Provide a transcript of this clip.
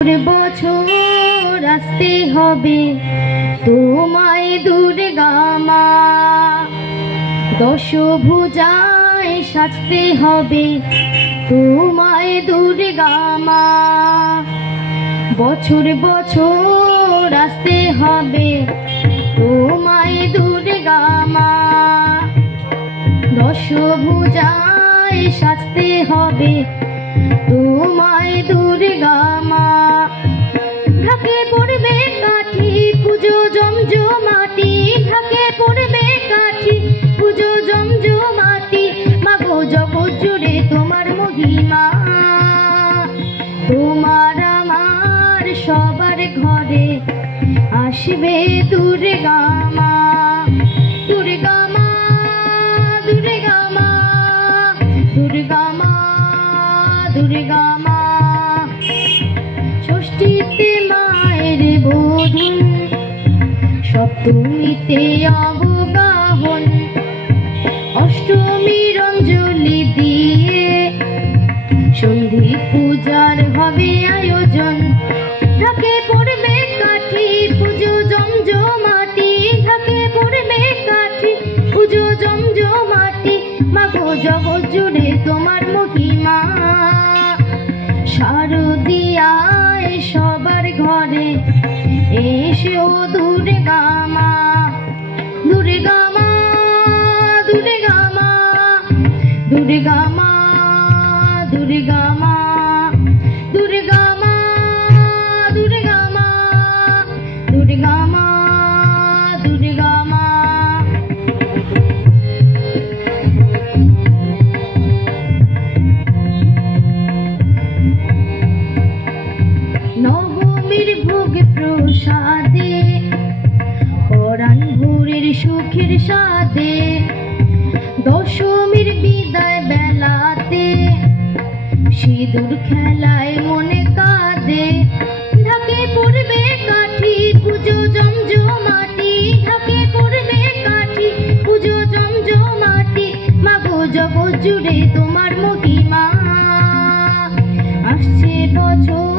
বছর আসতে হবে তোমায় দুর্গা মা, দশভুজায় সাজতে হবে তোমায় দুর্গা মা। বছর বছর আসতে হবে তোমায় দুর্গা মা, দশভুজায় সাজতে হবে তোমায় দুর্গা মা। ঢাকে পড়বে কাঠি পুজো জমজমাটি, ঢাকে পড়বে কাঠি পুজো জমজমাটি। মাগো জগৎ জুড়ে তোমার মহিমা, তোমার আমার সবার ঘরে আসবে দুর্গা মা। দুর্গা মা, দুর্গা মা, দুর্গা মা, দুর্গা মা। ষষ্ঠীতে মায়ের বোধন, সপ্তমীতে অবগাহন, অষ্টমীর অঞ্জলি দিয়ে সন্ধি পূজার হবে আয়োজন। ঢাকে পড়বে কাঠি পুজো জমজমাটি, ঢাকে পড়বে কাঠি পুজো জমজমাটি। মাগো জগৎ জুড়ে তোমার মহিমা, শারদিয়ায় সবার ঘরে এসে ও দুর্গা মা। দুর্গা মা, দুর্গা মা, দুর্গা মা, দুর্গা মা, দুর্গা মা, দুর্গা মা, দুর্গা মা, দুর্গা মা। নবমীর ভোগ প্রসাদে পরাণ ভোরের সুখের সাথে, দশমীর বিদায় বেলাতে সিঁদুর খেলায় মনে কাঁদে। ঢাকে পড়বে কাঠি পুজো জমজমাটি, ঢাকে পড়বে কাঠি পুজো জমজমাটি। মাগো জগৎ জুড়ে তোমার মহিমা, আসছে বছর